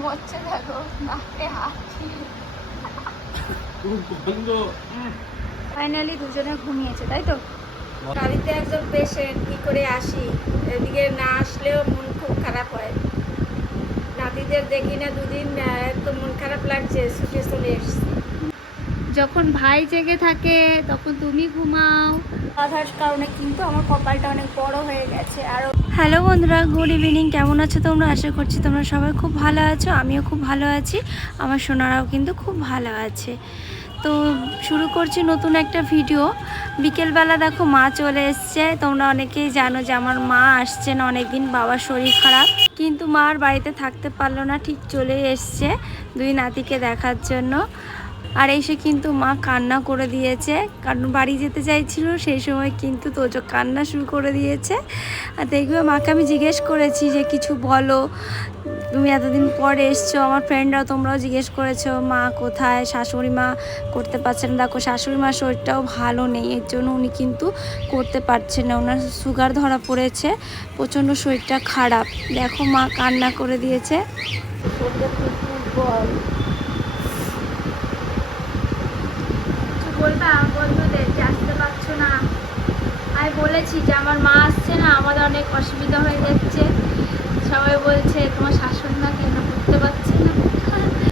ঘুমোচ্ছে দেখো নাকে হাত ফাইনালি দুজনে ঘুমিয়েছে তাই তো? গাড়িতে একজন পেশেন্ট কি করে আসি? এদিকে না আসলেও মন খুব খারাপ হয়। নাতিদের দেখি না দুদিন তো মন খারাপ লাগছে ছুটে চলে এসছি। যখন ভাই জেগে থাকে তখন তুমি ঘুমাও। বাধার কারণে কিন্তু আমার কপালটা অনেক বড় হয়ে গেছে। আর হ্যালো বন্ধুরা গুড ইভিনিং। কেমন আছো তোমরা? আশা করছি তোমরা সবাই খুব ভালো আছো। আমিও খুব ভালো আছি। আমার সোনারাও কিন্তু খুব ভালো আছে। তো শুরু করছি নতুন একটা ভিডিও। বিকেলবেলা দেখো মা চলে এসছে। তোমরা অনেকেই জানো যে আমার মা আসছে না অনেকদিন বাবার শরীর খারাপ। কিন্তু মার বাড়িতে থাকতে পারল না ঠিক চলে এসছে দুই নাতিকে দেখার জন্য। আর এসে কিন্তু মা কান্না করে দিয়েছে। কারণ বাড়ি যেতে চাইছিল, সেই সময় কিন্তু তোজো কান্না শুরু করে দিয়েছে। আর দেখবে মাকে আমি জিজ্ঞেস করেছি যে, কিছু বলো? তুমি এতদিন পরে এসছো, আমার ফ্রেন্ডরাও তোমরাও জিজ্ঞেস করেছ, মা কোথায়? শাশুড়ি মা করতে পারছেন দেখো, শাশুড়ি মার শরীরটাও ভালো নেই, এর জন্য উনি কিন্তু করতে পারছেন না। ওনার সুগার ধরা পড়েছে, প্রচণ্ড শরীরটা খারাপ। দেখো মা কান্না করে দিয়েছে। বলবা বন্ধুদের যে আসতে পারছ না। আমি বলেছি যে, আমার মা আসছে না, আমাদের অনেক অসুবিধা হয়ে যাচ্ছে। সবাই বলছে, তোমার শাশুড়ি না কেন করতে পারছে না?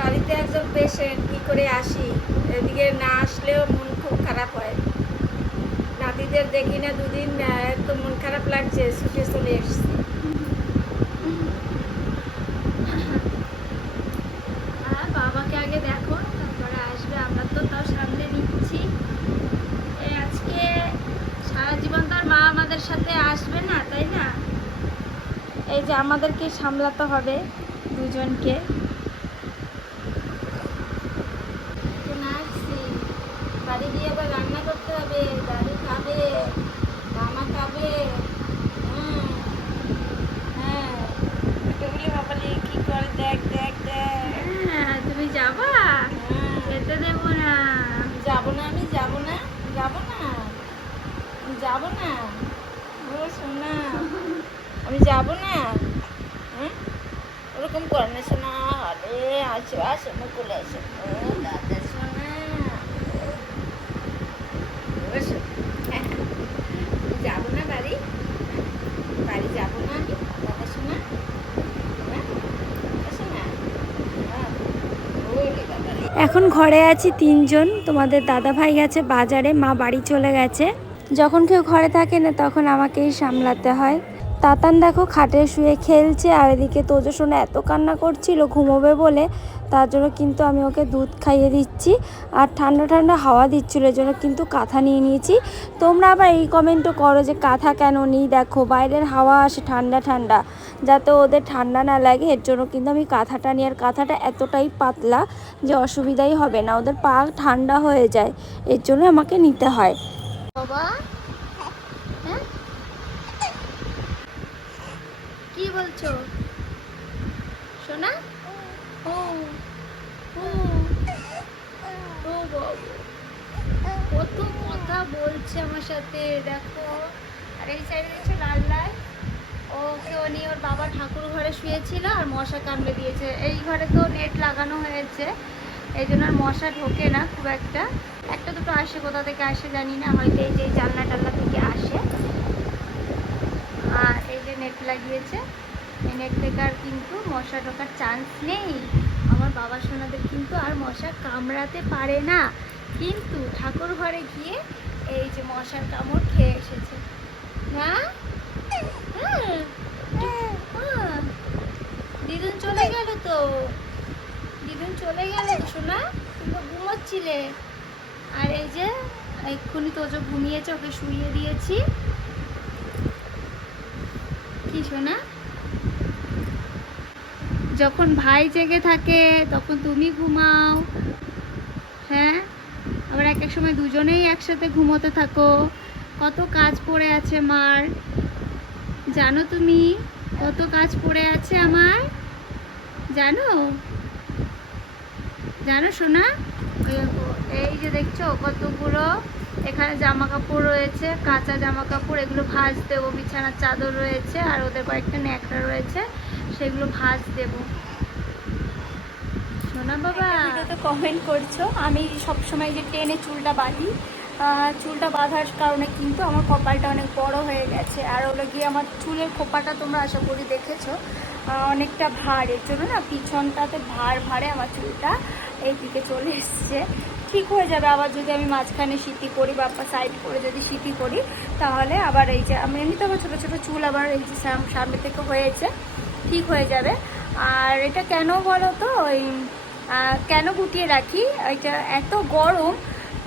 গাড়িতে একজন পেশেন্ট কী করে আসি? এদিকে না আসলেও মন খুব খারাপ হয়। নাতিদের দেখি না দুদিন একদম মন খারাপ লাগছে, ছুটে চলে এসছি হ্যাঁ বাবাকে আগে দেখো তারপরে আসবে আমরা তো তাও সামনে নিচ্ছি এই আজকে সারা জীবন তো আর মা আমাদের সাথে আসবে না তাই না? এই যে আমাদেরকে সামলাতে হবে দুজনকে। বাড়ি দিয়ে আবার রান্না করতে হবে দাদি খাবে মামা খাবে হুম হ্যাঁ। কি করে? দেখ দেখ দেখ। হ্যাঁ তুমি যাবা? যেতে দেবো না। যাব না আমি যাব না যাব না। যাব না। আমি যাব না। হুম? ওরকম করে না সোনা আরে, আসো আসো আসো। দাদা হ্যাঁ যাব না যাব না হ্যাঁ হ্যাঁ। এখন ঘরে আছি তিনজন। তোমাদের দাদা ভাই গেছে বাজারে, মা বাড়ি চলে গেছে। যখন কেউ ঘরে থাকে না, তখন আমাকেই সামলাতে হয়। তাতান দেখো খাটে শুয়ে খেলছে আর এদিকে তোজো শোনা এত কান্না করছিল, ঘুমোবে বলে। তার জন্য কিন্তু আমি ওকে দুধ খাইয়ে দিচ্ছি আর ঠান্ডা ঠান্ডা হাওয়া দিচ্ছিল, এর জন্য কিন্তু কাঁথা নিয়ে নিয়েছি। তোমরা আবার এই কমেন্টও করো যে কাঁথা কেন নিই দেখো, বাইরের হাওয়া আসে ঠান্ডা ঠান্ডা। যাতে ওদের ঠান্ডা না লাগে, এর জন্য কিন্তু আমি কাঁথাটা নিই। আর কাঁথাটা এতটাই পাতলা যে অসুবিধাই হবে না, ওদের পা ঠান্ডা হয়ে যায়, এর জন্য আমাকে নিতে হয়। বাবা? হ্যাঁ? কি বলছো? সোনা? ও ও ও বাবু। কত কথা বলছে আমার সাথে, দেখো। আর এই সাইডে দেখছ লাল লাল? ওকে, ও নিয়ে ওর বাবা ঠাকুর ঘরে শুয়েছিল আর মশা কামড়ে দিয়েছে। এই ঘরে তো নেট লাগানো হয়েছে, এই জন্য আর মশা ঢোকে না খুব একটা। একটা দুটো আসে, কোথা থেকে আসে জানি না, হয়তো এই যে জানলা টাল্লা থেকে আসে। আর এই যে নেট লাগিয়েছে, এই নেট থেকে আর কিন্তু মশা ঢোকার চান্স নেই। আমার বাবা সোনাদের কিন্তু আর মশা কামড়াতে পারে না। কিন্তু ঠাকুর ঘরে গিয়ে এই যে মশার কামড় খেয়ে এসেছে। না। দিদুন চলে গেল তো। দিদুন চলে গেল তো শোনা তুমি ঘুমোচ্ছিলে? আর এই যে, এক্ষুনি তো যে ঘুমিয়েছে, ওকে শুইয়ে দিয়েছি। কি শোনা যখন ভাই জেগে থাকে, তখন তুমি ঘুমাও। হ্যাঁ? আবার এক এক সময় দুজনেই একসাথে ঘুমোতে থাকো। কত কাজ পড়ে আছে মার। জানো তুমি? কত কাজ পড়ে আছে আমার। জানো? জানো শোনা ওই এই যে দেখছ, কতগুলো এখানে জামা কাপড় রয়েছে, কাঁচা জামা কাপড় এগুলো ভাজ দেবো বিছানার চাদর রয়েছে, আর ওদের কয়েকটা ন্যাকড়া রয়েছে, সেগুলো ভাজ দেবো। হ্যাঁ বাবা। ভিডিওতে কমেন্ট করছ, আমি সব সময় যে টেনে চুলটা বাঁধি চুলটা বাঁধার কারণে কিন্তু আমার কপালটা অনেক বড় হয়ে গেছে, আর ওগুলো গিয়ে আমার চুলের খোপাটা তোমরা আশা করি দেখেছ অনেকটা ভার, এর জন্য না পিছনটাতে ভার ভারে আমার চুলটা এই দিকে চলে এসছে। ঠিক হয়ে যাবে। আবার যদি আমি মাঝখানে সিটি করি বা সাইড করে যদি সিটি করি, তাহলে আবার এই যে, আমি এমনিতে আমার ছোটো ছোটো চুল আবার এই যে সাম- সামনে থেকে হয়েছে, ঠিক হয়ে যাবে। আর এটা কেন বলো তো? ওই কেন গুটিয়ে রাখি? এটা এত গরম।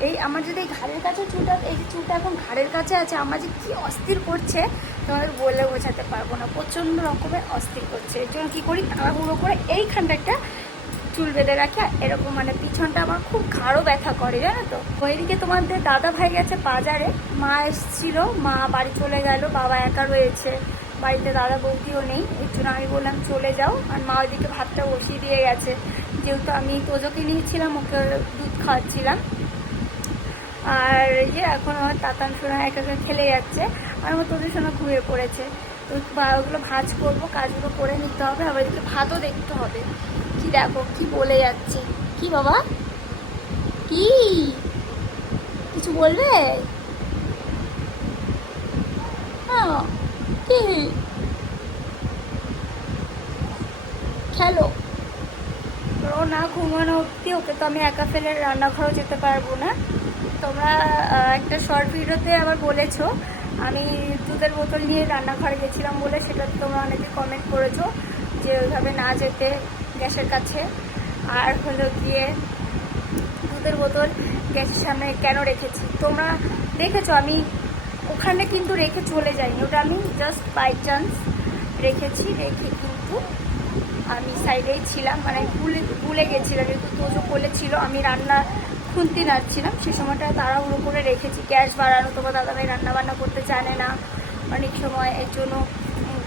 এই আমার যদি এই ঘাড়ের কাছে চুলটা, এই যে চুলটা এখন ঘাড়ের কাছে আছে, আমার যে কী অস্থির করছে, তোমাদের বলে বোঝাতে পারব না। প্রচণ্ড রকমের অস্থির করছে। এর জন্য কী করি? তাড়াহুড়ো করে এইখানটা একটা চুল বেঁধে রাখি এরকম মানে পিছনটা আমার খুব ঘাড়ও ব্যথা করে, জানো তো? ওইদিকে তোমাদের দাদা ভাই গেছে বাজারে, মা এসছিল, মা বাড়ি চলে গেল, বাবা একা রয়েছে, বাড়িতে দাদা বৌদিও নেই, এর জন্য আমি বললাম চলে যাও, আর মা ওইদিকে ভাতটা বসিয়ে দিয়ে গেছে। যেহেতু আমি তোজোকে নিয়েছিলাম, ওকে দুধ খাওয়াচ্ছিলাম। আর এই যে এখন আমার তাতান সোনা একা একা খেলে যাচ্ছে, আর আমার তোদের সোনা ঘুমিয়ে পড়েছে। তো ওগুলো ভাজ করব, কাজগুলো করে নিতে হবে, আবার এদিকে ভাতও দেখতে হবে। কি দেখো কি বলে যাচ্ছে। কি বাবা? কি? কিছু বলবে? হ্যাঁ কি? খেলো। ও না, ঘুমানো অব্দি ওকে তো আমি একা ফেলে রান্নাঘরেও যেতে পারব না। তোমরা একটা শর্ট ভিডিওতে আবার বলেছ, আমি দুধের বোতল নিয়ে রান্নাঘরে গেছিলাম বলে, সেটা তোমরা অনেকে কমেন্ট করেছ যে ওইভাবে না যেতে গ্যাসের কাছে। আর হলো গিয়ে দুধের বোতল গ্যাসের সামনে কেন রেখেছি? তোমরা দেখেছ, আমি ওখানে কিন্তু রেখে চলে যাইনি। ওটা আমি জাস্ট বাই চান্স রেখেছি, রেখে কিন্তু আমি সাইডেই ছিলাম। মানে ভুলে ভুলে গেছিলাম যেহেতু তোজো কোলে ছিল। আমি রান্না খুন্তি নাড়ছিলাম, সে সময়টা তাড়াহুড়ো করে রেখেছি। গ্যাস বাড়ানো, তোমার দাদাভাই রান্না বান্না করতে জানে না অনেক সময়, এর জন্য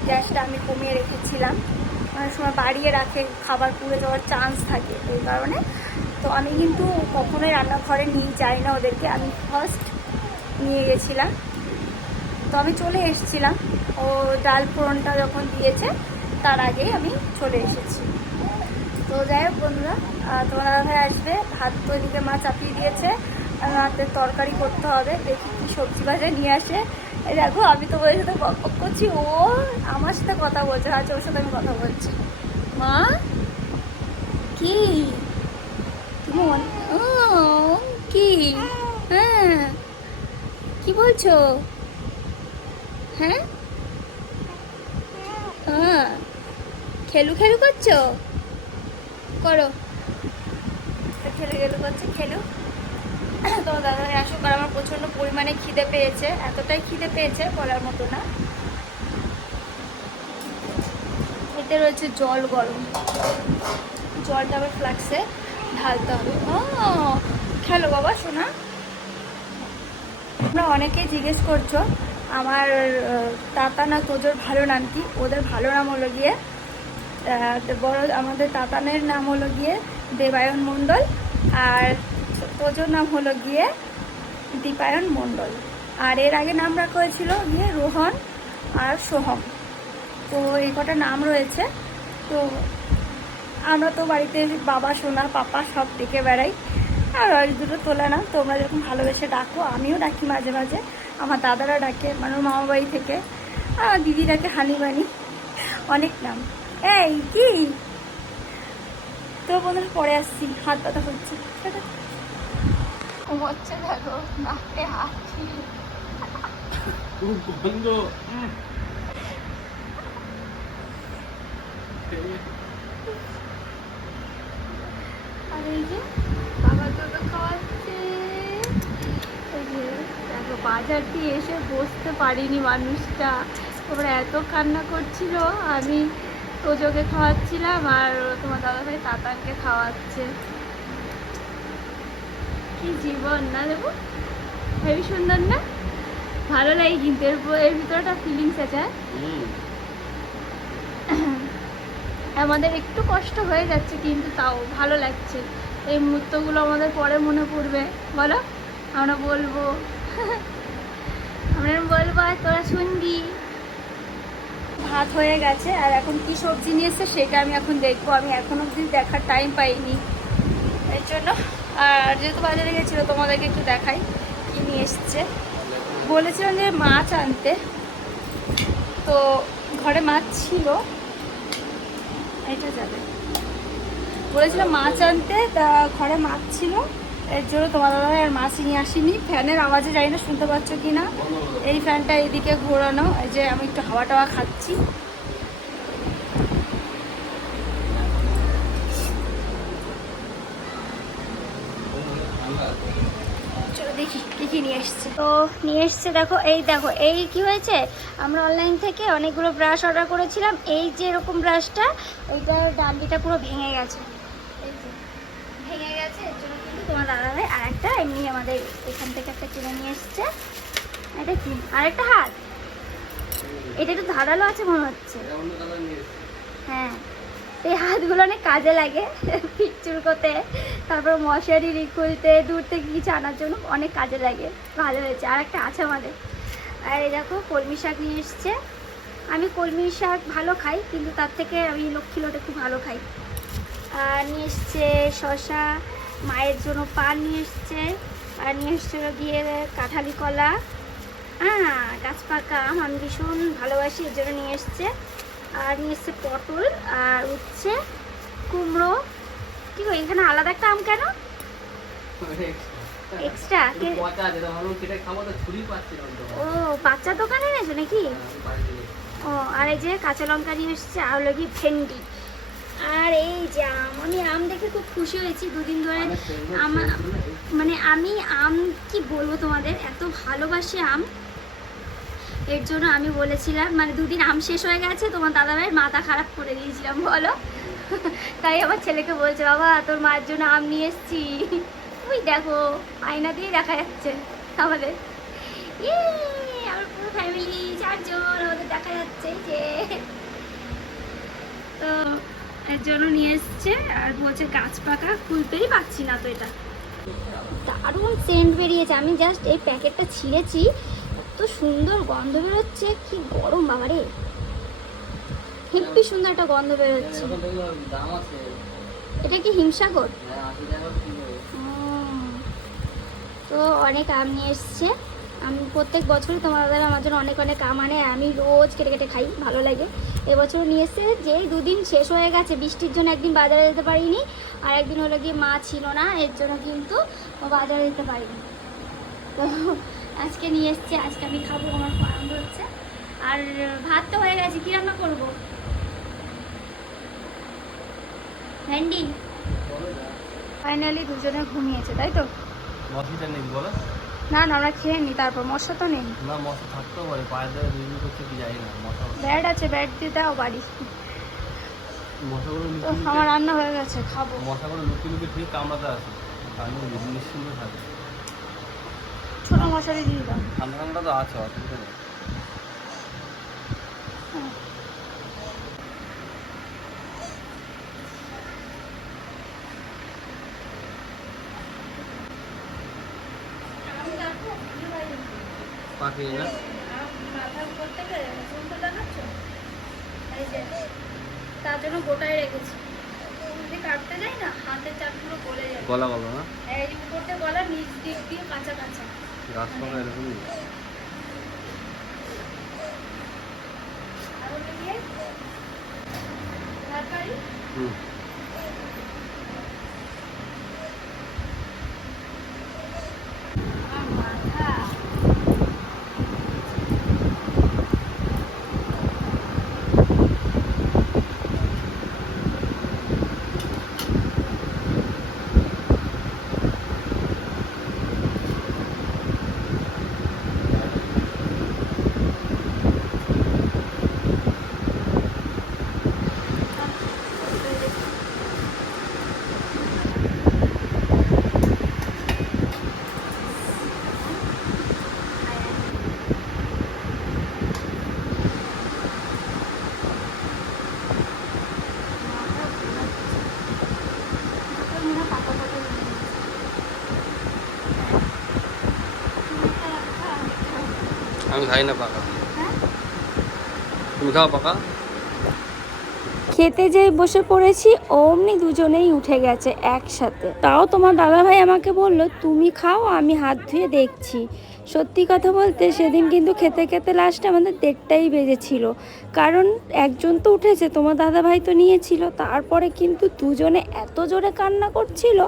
গ্যাসটা আমি কমিয়ে রেখেছিলাম। অনেক সময় বাড়িয়ে রাখে, খাবার পুড়ে যাওয়ার চান্স থাকে এই কারণে। তো আমি কিন্তু কখনোই রান্নাঘরে নিয়ে যাই না ওদেরকে। আমি ফার্স্ট নিয়ে গেছিলাম। তো আমি চলে এসেছিলাম। ও ডাল ফোড়নটা যখন দিয়েছে, তার আগেই আমি চলে এসেছি। তো যাই হোক বন্ধুরা তোমার দাদাভাই আসবে, ভাত তো এদিকে মা চাপিয়ে দিয়েছে। রাতের তরকারি করতে হবে, দেখি কি সবজি বাজার নিয়ে আসে। দেখো, আমি তো ওর সাথে বক বক করছি। ও আমার সাথে কথা বলছে আচ্ছা ওর সাথে আমি কথা বলছি। মা? কি? কি? হ্যাঁ। কি বলছো? হ্যাঁ? হ্যাঁ। খেলু খেলু করছ? করো। খেলু খেলু করছ, খেলু। তোমার দাদা আসুক, আর আমার প্রচণ্ড পরিমাণে খিদে পেয়েছে। এতটাই খিদে পেয়েছে, বলার মতো না। এতে রয়েছে জল গরম। জলটা আবার ফ্লাক্সে ঢালতে হবে। খেলো বাবা শোনা তোমরা অনেকেই জিজ্ঞেস করছ, আমার তাতা না তোজোর ভালো নাম কি? ওদের ভালো নাম হলো গিয়ে বড়, আমাদের তাতানের নাম হলো গিয়ে দেবায়ন মণ্ডল। আর তোজোর নাম হলো গিয়ে দীপায়ন মণ্ডল। আর এর আগে নাম রাখা হয়েছিল গিয়ে রোহন আর সোহম। তো এই কটা নাম রয়েছে। তো আমরা তো বাড়িতে বাবা, সোনা, পাপা সব ডেকে বেড়াই। আর ওই দুটো তোলে না তোমরা যেরকম ভালোবেসে ডাকো, আমিও ডাকি মাঝে মাঝে। আমার দাদারা ডাকে মানে মামা বাড়ি থেকে। আর দিদি ডাকে হানিবানি অনেক নাম। এই, কি? তো বন্ধুরা, পরে আসছি। হাত ব্যথা করছে। ঘুমোচ্ছে দেখো নাকে হাসি। খুব গন্ধ। আর এই যে বাবা দুটো খাওয়াচ্ছে। দেখো বাজার দিয়ে এসে বসতে পারিনি মানুষটা। তারপরে এত কান্না করছিল আমি তোজোকে খাওয়াচ্ছিলাম আর তোমার দাদাভাই তাতানকে খাওয়াচ্ছে। কি জীবন না দেবো? হেবি সুন্দর না? ভালো লাগে কিন্তু এর এর ভিতরে একটা ফিলিংস আছে হ্যাঁ? আমাদের একটু কষ্ট হয়ে যাচ্ছে কিন্তু তাও ভালো লাগছে। এই মুহূর্তগুলো আমাদের পরে মনে পড়বে। বলো আমরা বলব। আমরা বলব আর তোরা শুনবি। ভাত হয়ে গেছে আর এখন কি সবজি নিয়ে এসছে সেটা আমি এখন দেখব। আমি এখন অবধি দেখার টাইম পাইনি। এর জন্য আর যেহেতু বাজারে গেছিল, তোমাদেরকে একটু দেখাই কি নিয়ে এসছে। বলেছিলাম যে মাছ আনতে। তো ঘরে মাছ ছিল। এটা যাবে। বলেছিলাম মাছ আনতে, তা ঘরে মাছ ছিল। এর জন্য তোমার দাদা আর মাছ নিয়ে আসিনি। ফ্যানের আওয়াজে জানি না, শুনতে পাচ্ছ কি না এই ফ্যানটা এইদিকে ঘোরানো। এই যে আমি একটু হাওয়া টাওয়া খাচ্ছি চলো দেখি কি কি নিয়ে এসছে। তো নিয়ে এসছে দেখো এই দেখো এই কি হয়েছে? আমরা অনলাইন থেকে অনেকগুলো ব্রাশ অর্ডার করেছিলাম। এই যে এরকম ব্রাশটা এইটার ডান্ডিটা পুরো ভেঙে গেছে। ভেঙে গেছে এর জন্য কিন্তু তোমার দাদা ভাই আরেকটা এমনি আমাদের এখান থেকে একটা কিনে নিয়ে এসছে। এটা কি? আরেকটা হাত? এটা একটু ধারালো আছে মনে হচ্ছে। হ্যাঁ। এই হাতগুলো অনেক কাজে লাগে। পিকচুর করতে, তারপর মশারি খুলতে, দূর থেকে কিছু আনার জন্য অনেক কাজে লাগে। ভালো হয়েছে। আর একটা আছে আমাদের। আর এই দেখো, কলমি শাক নিয়ে এসছে। আমি কলমি শাক ভালো খাই, কিন্তু তার থেকে আমি লক্ষ্মী লোটে খুব ভালো খাই। আর নিয়ে এসছে শশা মায়ের জন্য পান নিয়ে এসছে। আর নিয়ে এসছে গিয়ে কাঁঠালি কলা। হ্যাঁ গাছ পাকা আম আমি ভীষণ ভালোবাসি, এর জন্য নিয়ে এসছে। আর নিয়ে এসছে পটল আর উচ্ছে কুমড়ো। কি গো এখানে আলাদা একটা আম কেন? এক্সট্রা। ও বাচ্চার দোকানে এনেছো নাকি? ও আর এই যে কাঁচা লঙ্কা নিয়ে এসছে আর হলো কি ভেন্ডি। আর এই যে আম আমি আম দেখে খুব খুশি হয়েছি দুদিন ধরে আমার মানে আমি আম কি বলব তোমাদের এত ভালোবাসি আম। এর জন্য আমি বলেছিলাম মানে দুদিন আম শেষ হয়ে গেছে তোমার দাদা ভাইয়ের মাথা খারাপ করে দিয়েছিলাম বলো। তাই আমার ছেলেকে বলছে বাবা তোর মায়ের জন্য আম নিয়ে এসছি। তুই দেখো আয়না দিয়ে দেখা যাচ্ছে আমাদের। ইয়ে, আমার পুরো ফ্যামিলি চারজন আমাদের দেখা যাচ্ছে যে। তো এর জন্য নিয়ে এসছে আর বলছে গাছ পাকা খুলতেই পাচ্ছি না তো এটা। দারুণ সেন্ট বেরিয়েছে। আমি জাস্ট এই প্যাকেটটা ছিঁড়েছি এত সুন্দর গন্ধ বেরোচ্ছে কি গরম বাবারে। হেব্বি সুন্দর একটা গন্ধ বেরোচ্ছে। এটা কি উম, তো অনেক আম নিয়ে এসছে। আমি প্রত্যেক বছরই তোমার দাদা আমার জন্য অনেক অনেক আম আনে। আমি রোজ কেটে কেটে খাই ভালো লাগে। এবছর নিয়ে এসছে। যেই দুদিন শেষ হয়ে গেছে বৃষ্টির জন্য একদিন বাজারে যেতে পারিনি। আর একদিন হলো গিয়ে মা ছিল না এর জন্য কিন্তু বাজারে যেতে পারিনি। তো আজকে নিয়ে এসছে আজকে আমি খাব আমার খুব আনন্দ হচ্ছে। আর ভাত তো হয়ে গেছে কী রান্না করব? ভেন্ডি। ফাইনালি দুজনে ঘুমিয়েছে তাই তো? মশিটা নেই বলো। না না আমরা খেয়ে নি তারপর মশা তো নেই। না মশা থাকতেও পারে পায়ে ধরে রিভিউ করতে কি যাই না মশা ব্যাড আছে ব্যাড দিয়ে দাও বাড়ি। মশাগুলো তো আমার রান্না হয়ে গেছে খাব। মশাগুলো লুকিয়ে লুকিয়ে ঠিক কামড়াতে আসে। আমি নিশ্চিন্ত থাকে। ছোট মশারি দিয়ে দাও। ঠান্ডা ঠান্ডা তো আছে অসুবিধা নেই। পাখি না। তার জন্য গোটায় রেখেছি যদি কাটতে যাই না হাতের চাপ পুরো গলে যাবে গলা গলা না। এই গলা নিচ দিক দিয়ে কাঁচা কাঁচা। গাছ পাকা এরকমই হুম আমার মাথা আমি খাই না পাকা। তুমি খাও পাকা। খেতে যেই বসে পড়েছি, অমনি দুজনেই উঠে গেছে একসাথে। তাও তোমার দাদাভাই আমাকে বলল, তুমি খাও, আমি হাত ধুয়ে দেখছি। সত্যি কথা বলতে সেদিন কিন্তু খেতে খেতে লাস্টে আমাদের দেড়টাই বেজেছিল। কারণ একজন তো উঠেছে, তোমার দাদাভাই তো নিয়েছিল। তারপরে কিন্তু দুজনে এত জোরে কান্না করছিল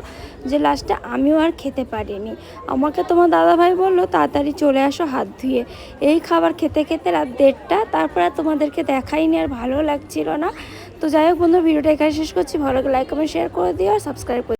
যে লাস্টে আমিও আর খেতে পারিনি। আমাকে তোমার দাদাভাই বলল, তাড়াতাড়ি চলে আসো হাত ধুয়ে। এই খাবার খেতে খেতে রাত দেড়টা, তারপরে তোমাদেরকে দেখাইনি, আর ভালো লাগছিল না। তো যাই হোক বন্ধু ভিডিওটা এখানে শেষ করছি। ভালো লাইক কমেন্ট শেয়ার করে দিও, আর সাবস্ক্রাইব করে